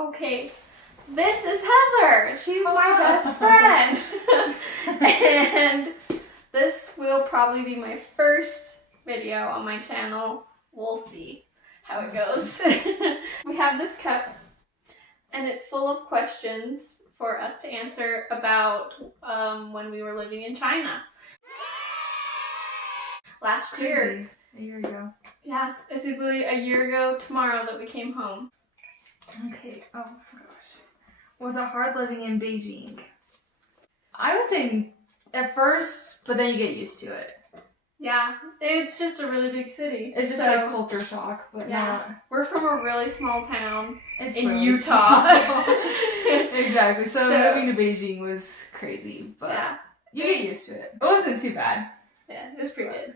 Okay, this is Heather. She's my best friend. And this will probably be my first video on my channel. We'll see how it goes. We have this cup, and it's full of questions for us to answer about when we were living in China. Last year. A year ago. Yeah, it's exactly a year ago tomorrow that we came home. Okay, oh my gosh. Was it hard living in Beijing? I would say at first, but then you get used to it. Yeah, it's just a really big city. It's just like culture shock, but yeah. We're from a really small town in really Utah. Exactly, so moving to Beijing was crazy, but yeah. You get used to it. It wasn't too bad. Yeah, it was pretty good.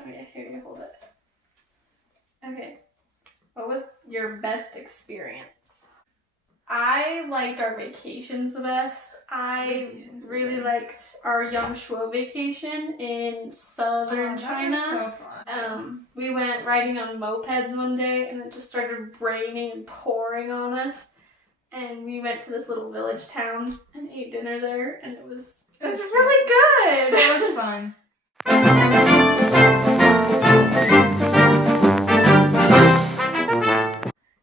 Okay, here you hold it. Okay. What was your best experience? I liked our vacations the best. I really liked our Young Shuo vacation in southern China. That was so fun. We went riding on mopeds one day and it just started raining and pouring on us. And we went to this little village town and ate dinner there, and it was really good. It was fun.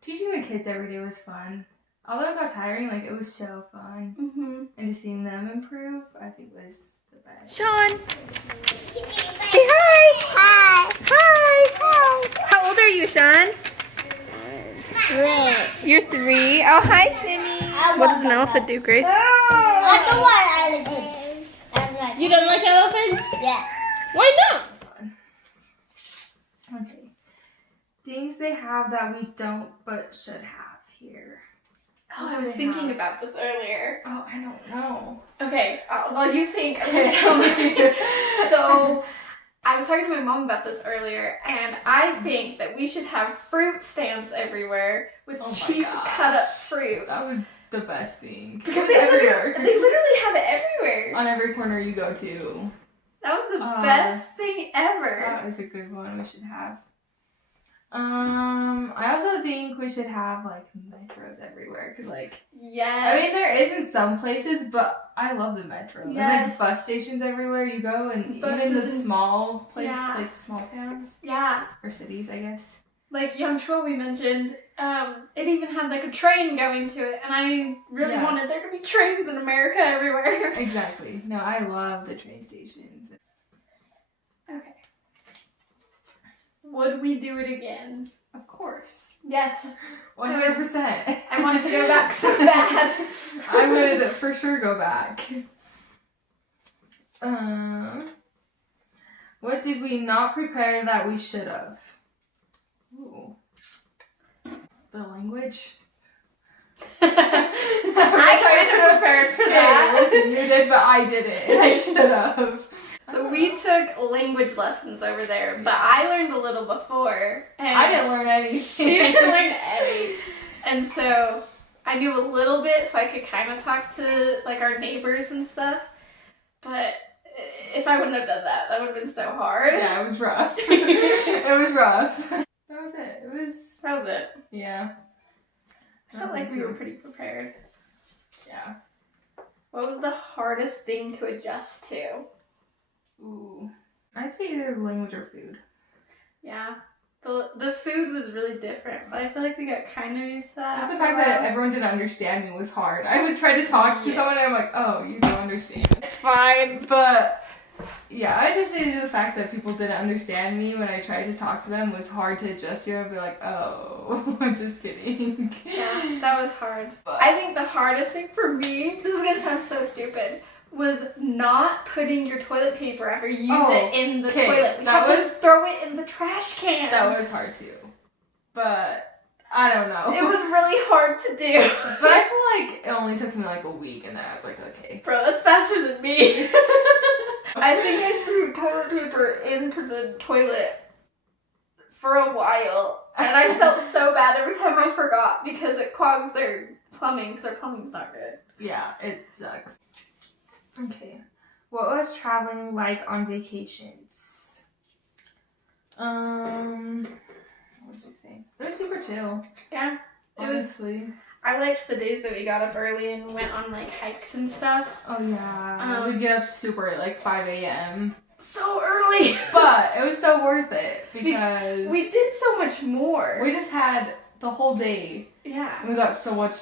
Teaching the kids every day was fun. Although it got tiring, like it was so fun. Mm-hmm. And just seeing them improve, I think was the best. Sean! Say hi! Hi! Hi! Hi! How old are you, Sean? 3. You're 3. Oh, hi, Simmy. What does an elephant do, Grace? I don't want elephants. You don't like elephants? Yeah. Why not? Okay. Things they have that we don't but should have here. Oh, I was thinking about this earlier. Oh, I don't know. Okay, while you think, I'm going to tell me. So, I was talking to my mom about this earlier, and I think that we should have fruit stands everywhere with cheap cut-up fruit. That was the best thing. Because they literally have it everywhere. On every corner you go to. That was the best thing ever. That was a good one we should have. I also think we should have like metros everywhere, cause like yes. I mean there is in some places, but I love the metro. Yes. There's like bus stations everywhere you go, and even the small places, like small towns. Yeah. Or cities, I guess. Like Young Shuo we mentioned, it even had like a train going to it, and I really wanted there to be trains in America everywhere. Exactly. No, I love the train stations. Okay. Would we do it again? Of course. Yes. 100%. I want to go back so bad. I would for sure go back. What did we not prepare that we should have? Ooh. The language. I tried to prepare for that. Hey, listen, you did, but I didn't. I should have. So we took language lessons over there, but I learned a little before. And I didn't learn anything. She didn't learn any. And so I knew a little bit, so I could kind of talk to like our neighbors and stuff. But if I wouldn't have done that, that would have been so hard. Yeah, it was rough. It was rough. That was it. That was it. Yeah. I felt like we were pretty prepared. Yeah. What was the hardest thing to adjust to? Ooh. I'd say either language or food. Yeah. The food was really different, but I feel like we got kind of used to that. Just the fact that everyone didn't understand me was hard. I would try to talk to someone and I'm like, oh, you don't understand. It's fine. But yeah, I just say the fact that people didn't understand me when I tried to talk to them was hard to adjust to. I'd be like, oh, I'm just kidding. Yeah, that was hard. I think the hardest thing for me, this is going to sound so stupid, was not putting your toilet paper after you use it in the toilet. We had to throw it in the trash can. That was hard too. But I don't know. It was really hard to do. But I feel like it only took me like a week and then I was like, okay. Bro, that's faster than me. I think I threw toilet paper into the toilet for a while. And I felt so bad every time I forgot because it clogs their plumbing because their plumbing's not good. Yeah, it sucks. Okay. What was traveling like on vacations? What did you say? It was super chill. Yeah. Honestly. I liked the days that we got up early and went on like hikes and stuff. Oh yeah. We'd get up super at like 5 a.m. So early. But it was so worth it because we did so much more. We just had the whole day. Yeah. And we got so much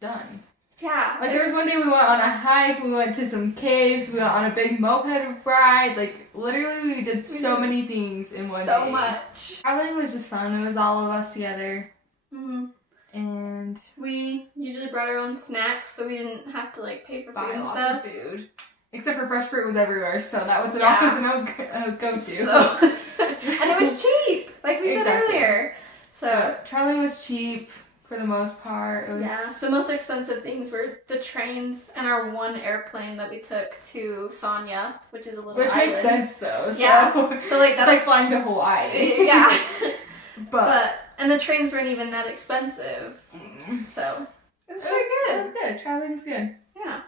done. Yeah. Like there was one day we went on a hike, we went to some caves, we went on a big moped ride. Like literally we did so many things in one day. So much. Traveling was just fun. It was all of us together. Mm-hmm. And we usually brought our own snacks, so we didn't have to like pay for buy food and lots stuff. of food. Except for fresh fruit was everywhere, so that was a go-to. So, and it was cheap, like we said earlier. So traveling was cheap for the most part. It was the most expensive things were the trains and our one airplane that we took to Sonya, which is a little island. makes sense though. So. Yeah. So like that's it's like flying to Hawaii. Yeah. but and the trains weren't even that expensive. So it was pretty good. It was good. Traveling was good. Yeah.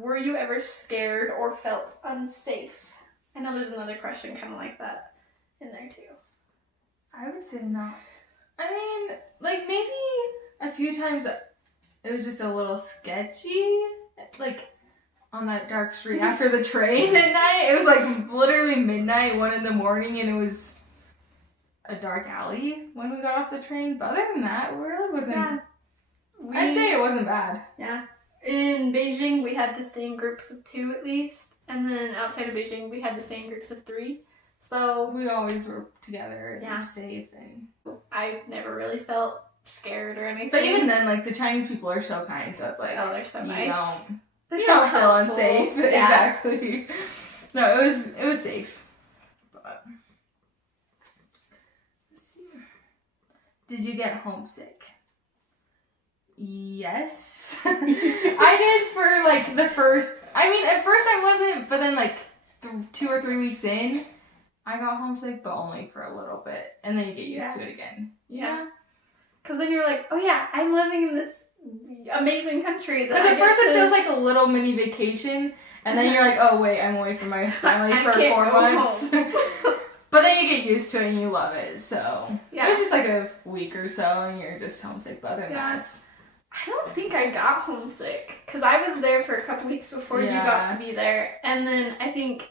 Were you ever scared or felt unsafe? I know there's another question kind of like that in there too. I would say not. I mean, like maybe a few times it was just a little sketchy, like on that dark street after the train at night. It was like literally midnight, 1 a.m, and it was a dark alley when we got off the train. But other than that, it really wasn't. Yeah. I'd say it wasn't bad. Yeah. In Beijing, we had to stay in groups of 2 at least, and then outside of Beijing, we had to stay in groups of 3. So we always were together and Yeah. safe, and I never really felt scared or anything. but even then, like the Chinese people are so kind, so it's like oh, they're so you nice. They're you so don't feel helpful. unsafe. Yeah. Exactly. No, it was safe. But let's see. Did you get homesick? Yes. I did for like the first. I mean, at first I wasn't, but then like 2 or 3 weeks in, I got homesick, but only for a little bit, and then you get used to it again. Yeah. Because then you're like, oh yeah, I'm living in this amazing country. Because at first it feels like a little mini vacation, and then you're like, oh wait, I'm away from my family I for can't 4 go months. home. But then you get used to it and you love it, so. Yeah. It was just like a week or so, and you're just homesick, but other than that, it's... I don't think I got homesick because I was there for a couple weeks before you got to be there, and then I think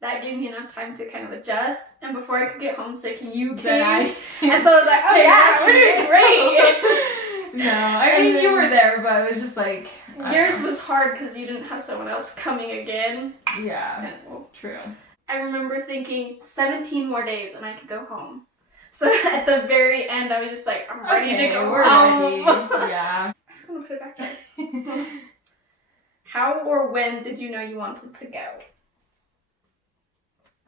that gave me enough time to kind of adjust. And before I could get homesick, you came, and so I was like, "Oh yeah, we're doing great." No, I mean you were there, but it was just like yours was hard because you didn't have someone else coming again. Yeah, And, well, true. I remember thinking 17 more days and I could go home. So at the very end, I was just like, I'm ready to go home. Ready. Yeah. I'm just gonna put it back there. How or when did you know you wanted to go?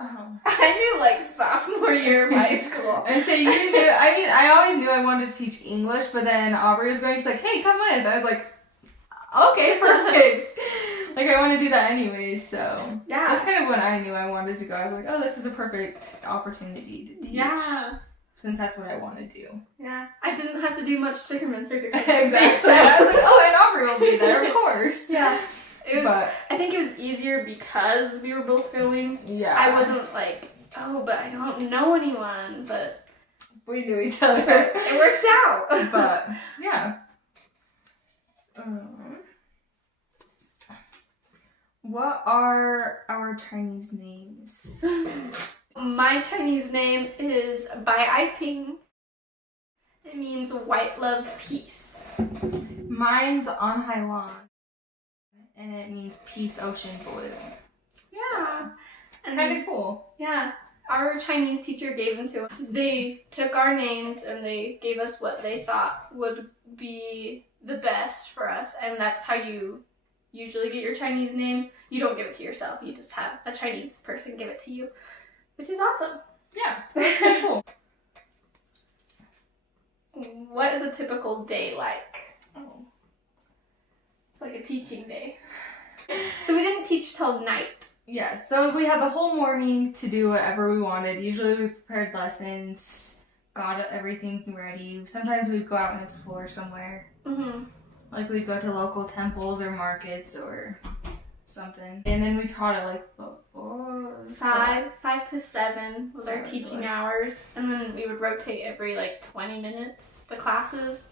I knew like sophomore year of high school. And so you knew, I mean, I always knew I wanted to teach English, but then Aubrey was going, she's like, hey, come with. I was like, okay, perfect. Like, I want to do that anyways, so. Yeah. That's kind of when I knew I wanted to go. I was like, oh, this is a perfect opportunity to teach. Yeah. Since that's what I want to do. Yeah. I didn't have to do much to convince her to go. Exactly. I was like, oh, and Aubrey will be there, of course. Yeah. It was, but, I think it was easier because we were both going. Yeah. I wasn't like, oh, but I don't know anyone, but we knew each other. it worked out. But, yeah. What are our Chinese names? My Chinese name is Bai Ai Ping. It means white love peace. Mine's On Hai Lan, and it means peace ocean blue. Yeah. And Kind of cool. Yeah. Our Chinese teacher gave them to us. They took our names and they gave us what they thought would be the best for us, and that's how you usually get your Chinese name. You don't give it to yourself, you just have a Chinese person give it to you, which is awesome. Yeah, so that's kind of cool. What is a typical day like? Oh. It's like a teaching day. So we didn't teach till night. Yeah, so we had the whole morning to do whatever we wanted. Usually we prepared lessons, got everything ready. Sometimes we'd go out and explore somewhere. Mm-hmm. Like we'd go to local temples or markets or something. And then we taught at like 5 to 7 was our Whatever it teaching was. hours, and then we would rotate every like 20 minutes the classes.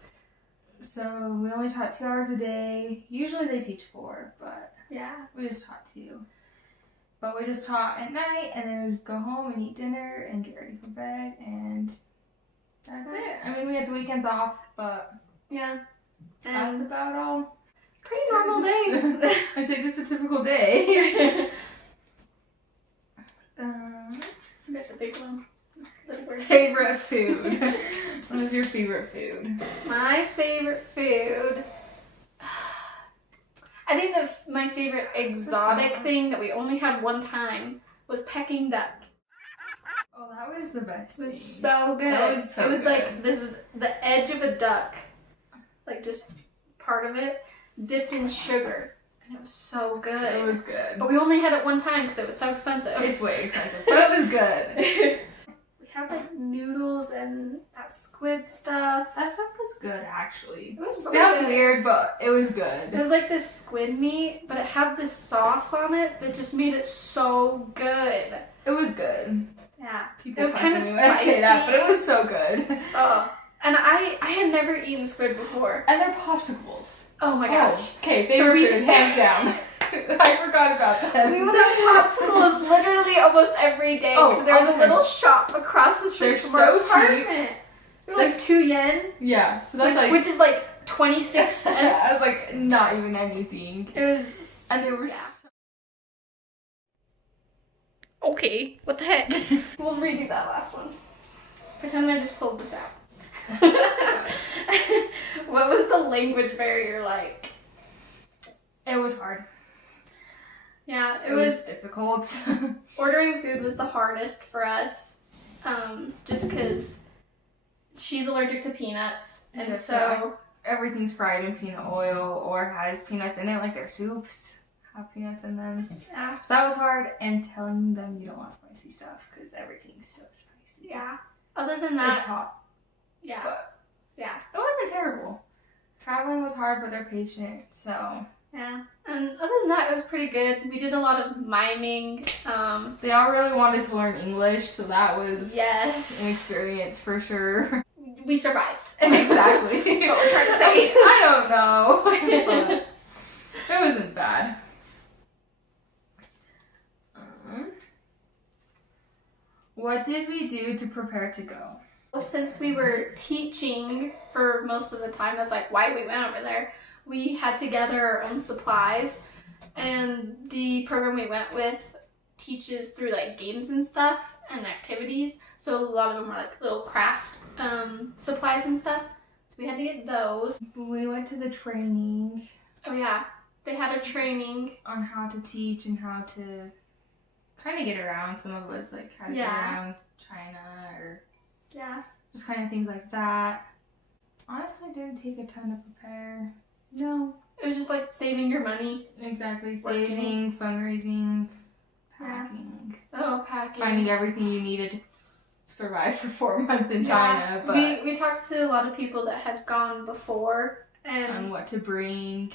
So we only taught 2 hours a day. Usually they teach 4, but Yeah. we just taught 2. But we just taught at night, and then we'd go home and eat dinner and get ready for bed, and that's it. I mean, we had the weekends off, but Yeah. that's And about all. pretty normal day. I say just a typical day. I got the big one. The word. Favorite food. What is your favorite food? My favorite food. I think my favorite exotic thing that we only had one time was Peking duck. Oh, that was the best. It was thing. so good. That was so it was good. like this is the edge of a duck, like just part of it, dipped in sugar, and it was so good. It was good. But we only had it one time because it was so expensive. It's way expensive, but it was good. We had like noodles and that squid stuff. That stuff was good, actually. It was Sounds really good. weird, but it was It good. was like this squid meat, but it had this sauce on it that just made it so good. It was good. Yeah. People It was question kinda me when I say that, spicy. but it was so good. Oh. And I had never eaten squid before. And they're popsicles. Oh my gosh. Okay, So favorite we- food, hands down. I forgot about that. We would have popsicles literally almost every day Oh, because there was all a the little time. shop across the street They're from our so cheap. apartment. They were like 2 yen, Yeah, so that's like which is like 26 cents. yeah, it was like not even anything. It was. And they were Yeah. Okay, what the heck? We'll redo that last one. Pretend I just pulled this out. What was the language barrier like? It was hard. Yeah, It was difficult. ordering food was the hardest for us, just because she's allergic to peanuts, and Yeah, so Everything's fried in peanut oil or has peanuts in it, like their soups have peanuts in them. yeah, So that was hard, and telling them you don't want spicy stuff because everything's so spicy. yeah. Other than It's that, hot, yeah, but yeah, it wasn't terrible. Traveling was hard, but they're patient, so yeah. And other than that, it was pretty good. We did a lot of miming. they all really wanted to learn English, so that was Yes. an experience for sure. We survived. Exactly. That's what we're trying to say. I don't know. But it wasn't bad. What did we do to prepare to go? Well, since we were teaching for most of the time, that's like why we went over there. We had to gather our own supplies, and the program we went with teaches through like games and stuff and activities. So a lot of them were like little craft supplies and stuff. So we had to get those. We went to the training Oh yeah, they had a training. on how to teach and how to kind of get around. Some of us like how to get Yeah. around China or Yeah. just kind of things like that. Honestly, it didn't take a ton to prepare. No, it was just like saving your money. Exactly. Working. Saving, fundraising, Yeah. packing, Oh, packing. finding everything you needed to survive for 4 months in Yeah. China. But We talked to a lot of people that had gone before, and on what to bring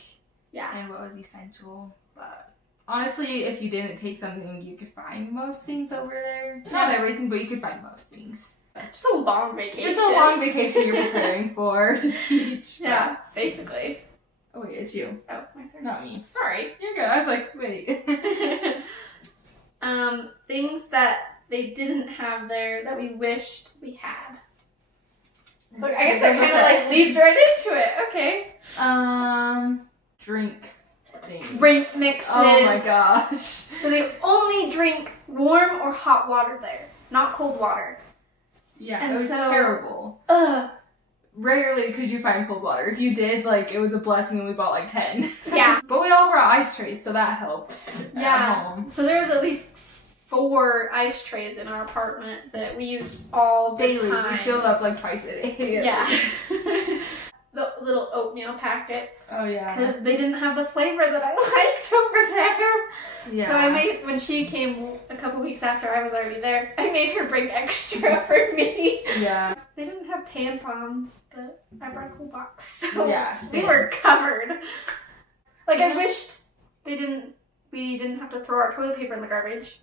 yeah. and what was essential. But honestly, if you didn't take something, you could find most things over there. Not Yeah. everything, but you could find most things. Just a long vacation. Just a long vacation you're preparing for to teach. Yeah, basically. Oh wait, it's you. Oh, my turn. Not me. Sorry. You're good. I was like, wait. Things that they didn't have there that we wished we had. So I guess that kind of like leads right into it. Okay. Drink things. Drink mixes. Oh my gosh. So they only drink warm or hot water there, not cold water. Yeah, And it was so- terrible. Ugh. Rarely could you find cold water. If you did, like, it was a blessing and we bought like 10. Yeah. But we all brought ice trays, so that helps at Yeah. home. So there was at least 4 ice trays in our apartment that we used all the Daily. time. We filled up like twice a day. at Yeah. least. The little oatmeal packets. Oh yeah. Because they didn't have the flavor that I liked over there. Yeah. So I made, when she came a couple weeks after I was already there, I made her bring extra for me. Yeah. They didn't have tampons, but I brought a whole box. So Yeah. we same. were covered. Like, I Yeah. wished they didn't we didn't have to throw our toilet paper in the garbage.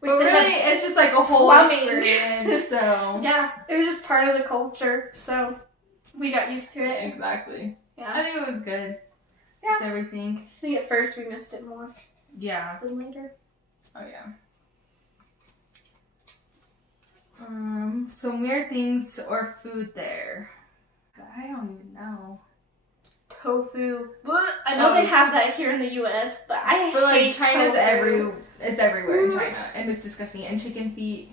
Which But they really, had- it's just like a whole plumbing. experience, so. Yeah, it was just part of the culture, so we got used to it. Exactly. Yeah. I think it was good. Yeah. Just everything. I think at first we missed it more Yeah. than later. Oh, yeah. Some weird things or food there. I don't even know. Tofu. I know they have that here in the U.S., but I But like hate China's tofu. it's everywhere in China, and it's disgusting. And chicken feet.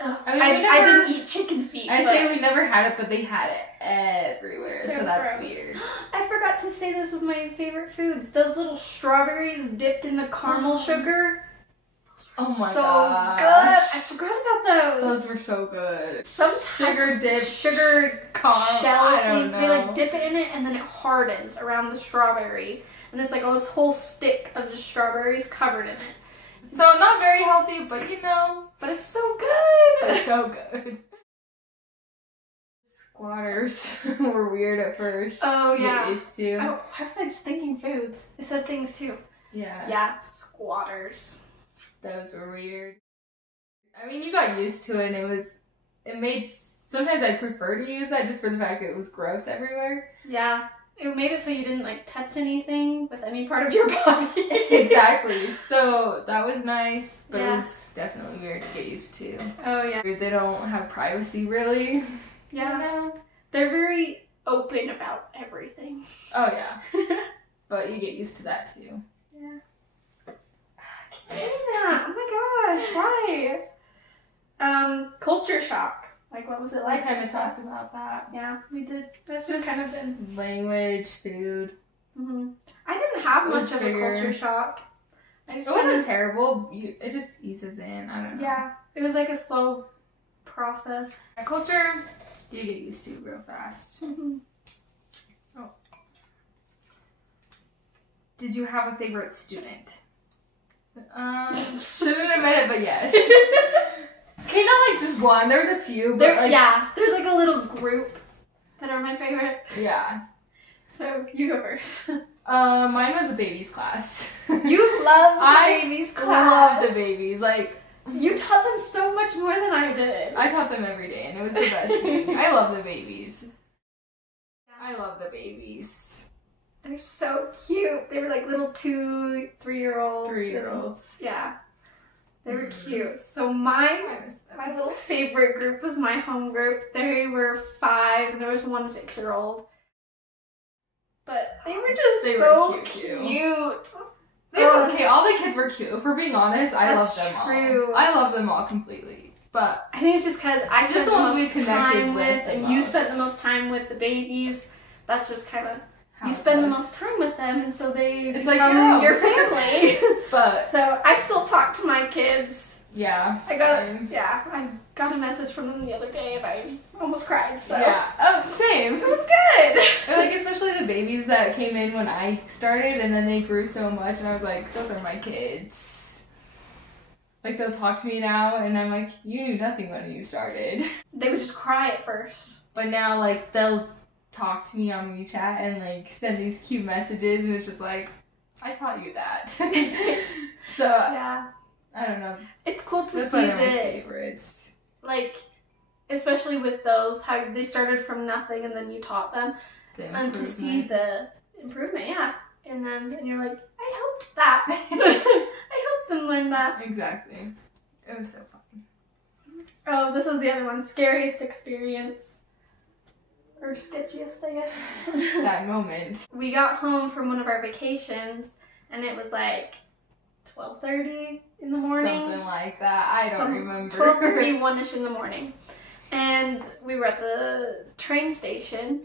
Ugh, I mean, I we never- didn't eat chicken feet. I but say we never had it, but they had it everywhere, so that's gross. weird. I forgot to say this was my favorite foods. Those little strawberries dipped in the caramel sugar. Oh my so gosh. good. I forgot about those. Those were so good. Sometimes Sugar dip, sugar caramel. shell I don't thing. know. They like dip it in it and then it hardens around the strawberry, and it's like this whole stick of just strawberries covered in it. So not very healthy, but you know, But it's so good. it's so good. Squatters were weird at first. Oh, to get yeah. used to. Oh, why was I just thinking foods? I said things too. Yeah. Yeah, squatters. Those were weird. I mean, you got used to it, and it made. Sometimes I prefer to use that just for the fact that it was gross everywhere. Yeah, it made it so you didn't like touch anything with any part of your body. Exactly. So that was nice, but Yeah. it was definitely weird to get used to. Oh yeah. They don't have privacy, really. Yeah. You know? They're very open about everything. Oh yeah, but you get used to that too. Yeah. I keep saying that. Oh my gosh, why? Culture shock. Like, what was it I like? kind of talked about that. Yeah, we did. That's just kind of been. Language, food. Mm-hmm. I didn't have It was much of a bigger. culture shock. I It just wasn't kinda- terrible. It just eases in. I don't know. Yeah, it was like a slow process. Culture, you get used to real fast. Mm-hmm. Did you have a favorite student? Shouldn't have met it, but yes. Okay, not like just one. There was a few, but There, like, yeah, there's like a little group that are my favorite. yeah. So you go first. Mine was the babies class. You love the I babies love class. the babies. Like, You taught them so much more than I did. I taught them every day, and it was the best thing. I love the babies. I love the babies. They're so cute. They were like little 2, 3-year-olds. 3-year-olds. Yeah. They were Mhm. cute. So my I miss them. little favorite group was my home group. They were 5 and there was 1 6-year-old. But they were just They were so cute, cute. They were, okay, all the kids were cute. If we're being honest, I That's love them true. all. I love them all completely. But I think it's just because I Just spent the the ones we most connected time with with, the and you most. spent the most time with the babies. That's just kind of how you it spend the was. most time with them, and so they It's become like your own. your family. But So I still talk to my kids. yeah, I got same. I got a message from them the other day, and I almost cried. So Yeah, oh, same. it was good. Or, like, especially the babies that came in when I started, and then they grew so much, and I was like, those are my kids. Like, they'll talk to me now, and I'm like, you knew nothing when you started. They would just cry at first. But now, like, they'll talk to me on WeChat and, like, send these cute messages, and it's just like, I taught you that. So, Yeah, I don't know. it's cool to That's see one of my that, favorites. like, especially with those, how they started from nothing and then you taught them. The And to see improvement. the improvement, yeah. And then and you're like, I helped that. I helped them learn that. Exactly. It was so fun. Oh, this is the other one. Scariest experience. Or sketchiest, I guess. That moment. We got home from one of our vacations and it was like 12:30 in the morning. Something like that. I don't remember. 12:30, 1-ish in the morning. And we were at the train station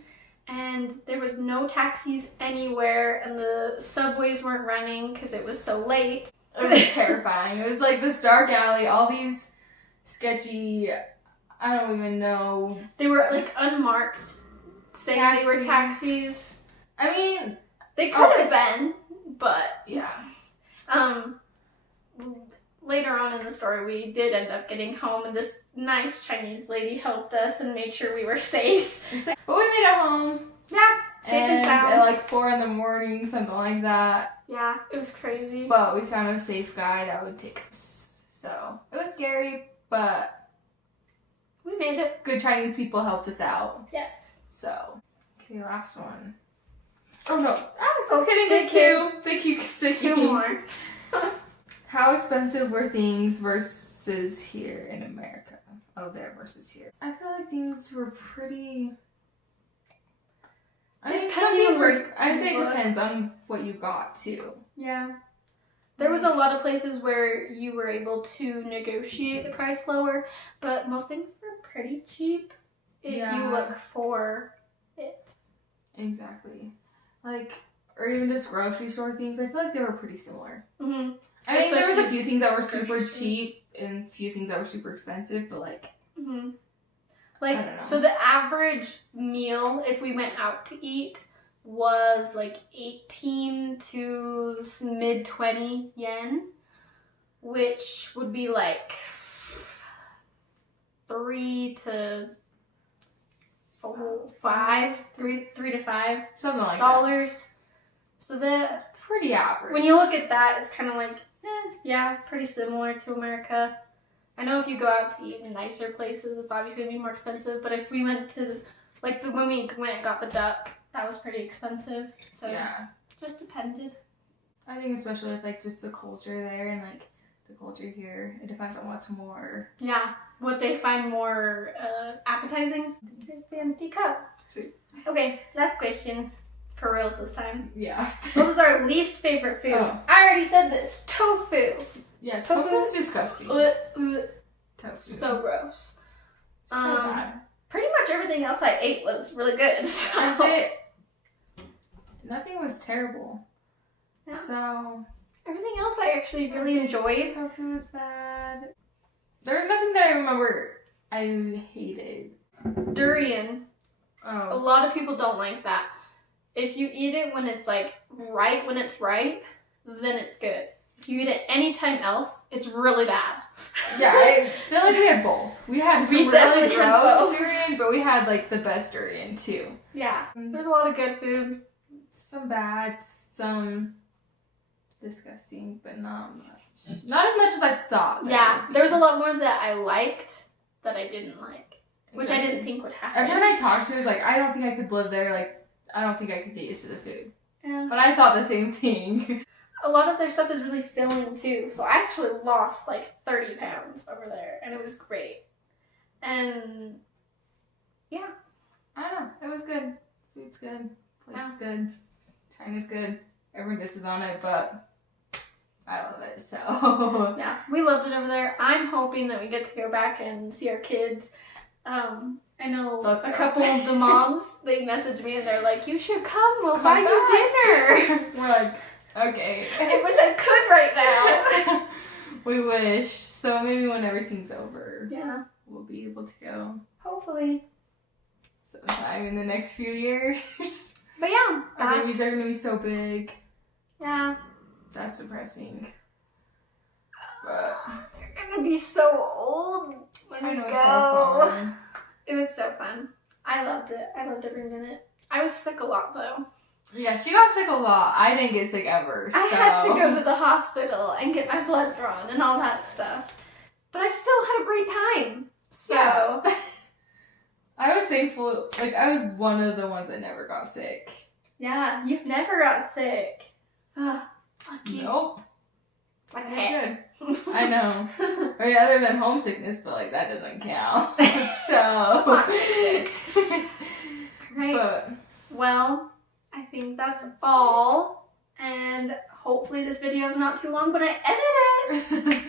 and there was no taxis anywhere and the subways weren't running because it was so late. It was terrifying. It was like this dark alley, all these sketchy, I don't even know. They were like unmarked, saying they were taxis. I mean, They could Oh, have been, but yeah. later on in the story we did end up getting home and this nice Chinese lady helped us and made sure we were safe. But we made it home. Yeah, Safe and sound. At like 4 in the morning, something like that. Yeah, it was crazy. But we found a safe guy that would take us. So it was scary, but we made it. good Chinese people helped us out. Yes. So, okay, last one. Oh no, just Oh, kidding, just there's 2. They keep sticking. 2 more. How expensive were things versus here in America? Oh, there versus here. I feel like things were pretty... I mean, some Depending things where were... I say it you depends looked. on what you got, too. Yeah. There was a lot of places where you were able to negotiate the price lower, but most things were pretty cheap if you look for it. Exactly. Like, or even just grocery store things. I feel like they were pretty similar. Mm-hmm. I mean, there was a Especially few things that were super grocery stores. cheap and a few things that were super expensive, but like, Mm-hmm. I don't know. Like, so the average meal, if we went out to eat, was like 18 to mid 20 yen, which would be like 3 to 5 something like that. dollars. So the Pretty average. when you look at that, it's kind of like, yeah, pretty similar to America. I know if you go out to eat in nicer places, it's obviously gonna be more expensive. But if we went to, like, when we went and got the duck, that was pretty expensive. So yeah, just depended. I think especially with like just the culture there and like the culture here, it depends on what's more. Yeah, what they find more appetizing. Here's the empty cup. Sweet. Okay, last question. For reals this time. Yeah. What was our least favorite food? Oh. I already said this. Tofu. Yeah, Tofu? tofu's disgusting. Tofu. So gross. So bad. Pretty much everything else I ate was really good. So. That's it. Nothing was terrible. Yeah. So Everything else I actually really enjoyed. tofu was bad. There was nothing that I remember I hated. Durian. A Oh. lot of people don't like that. If you eat it when it's like right when it's ripe, then it's good. If you eat it anytime else, it's really bad. Yeah, I feel like we had both. We had some We really definitely had gross both. durian, but we had like the best durian too. Yeah, there's a lot of good food. Some bad, some disgusting, but not much. Not as much as I thought. Yeah, there was a lot more that I liked that I didn't like, which I didn't think would happen. Everyone I talked to was like, I don't think I could live there. Like, I don't think I could get used to the food. Yeah. But I thought the same thing. A lot of their stuff is really filling too, so I actually lost like 30 pounds over there, and it was great. And yeah, I don't know. It was good. Food's good. Place is good. China's good. Everyone disses on it, but I love it. So yeah, we loved it over there. I'm hoping that we get to go back and see our kids. I know Let's a go. couple of the moms, they messaged me and they're like, you should come, we'll Come buy you dinner. we're like, okay. I wish I could right now. We wish. So maybe when everything's over, Yeah, we'll be able to go hopefully. sometime in the next few years. But yeah, Our babies are gonna be so big. yeah. That's depressing. But You're gonna be so old when we China go. was so fun. It was so fun. I loved it. I loved every minute. I was sick a lot though. Yeah, she got sick a lot. I didn't get sick ever. I so. had to go to the hospital and get my blood drawn and all that stuff. But I still had a great time. So Yeah. I was thankful. Like, I was one of the ones that never got sick. yeah, you've never got sick. Lucky. Nope. Like I'm heck. good. I know. I mean, other than homesickness, but like that doesn't count. So. That's not sick. Right. But Well, I think that's all. And hopefully this video is not too long when I edit it.